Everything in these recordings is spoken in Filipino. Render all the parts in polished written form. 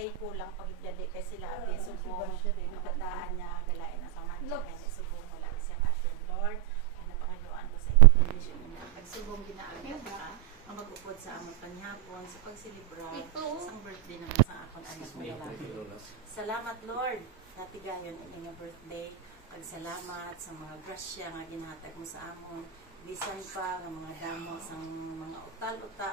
ay kulang pagidali kay sila abi subong kabataan niya galain ang pamantya kay subong wala siya atin Lord ana pangayoan ko sa invitation niya pagsubong ginaaga ka ang mag-upod sa among panghapon sa pagselebrar sa birthday naman sa akon anak mo lalaki. Salamat Lord natigayon ini nga birthday pagsalamat sa mga grasya nga ginhatag mo sa amon bisan pa ng mga damo sa mga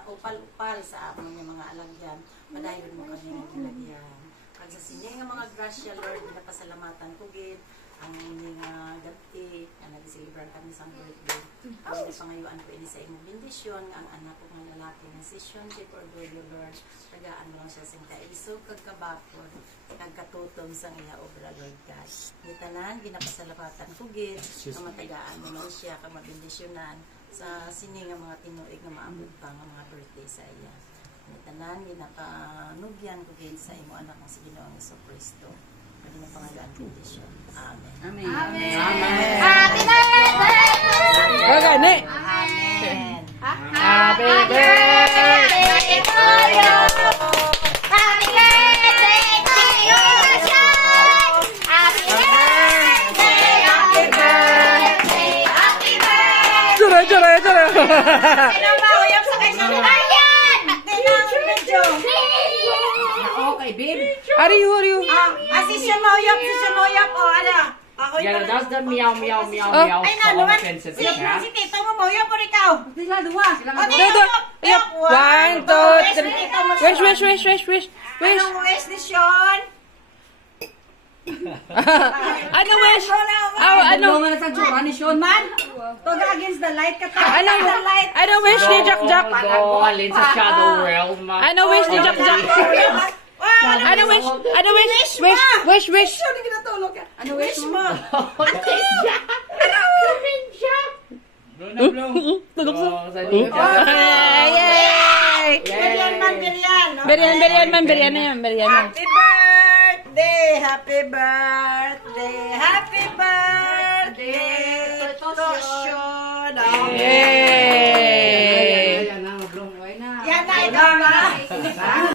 upal-upal sa amon ng mga alagyan padayon mo kami ng kilagyan kag sa sini nga mga grasya Lord ginapasalamatan ko gid ang mga gabi na nag-celebrar kami sa birthday ang pangayuan ko ini sa imong bendisyon ang anak ko nga lalaki nga si Shonji Cordoyo Lord tagaan mo lang siya sing kaisog kag kabakod kag katutong sa iya obra Lord God gitanan ginapasalamatan ko gid nga matagaan mo lang siya kag mabendisyonan sa sini nga mga tinuig nga maabot pa nga mga birthday sa iya gitanan ginapanugyan ko gid sa imo anak nga si Ginoong Jesucristo pwede na pangalaan bendisyon amen amen amen happy birthday gani amen happy birthday to you happy birthday to you happy birthday happy birthday happy birthday Chara sino ba uyab sa kay sa Ryan medyo okay babe Are you asisyon mo uyab o ala yeah, that's the meow meow meow Oh. meow ay na song naman sensitive si ha tito mo uyab po ikaw sila dua sila o dua tito Yep. 1, 2, 3 wish anong wish ni Sean ano wish ano nga na sa tsura ni Sean man Toga against the light ka ano wish ni Jack go alin sa shadow realm ano wish ni Jack ano wish ano wish mo tulog sa Yay! Berian man Berian happy birthday happy birthday happy birthday to Sean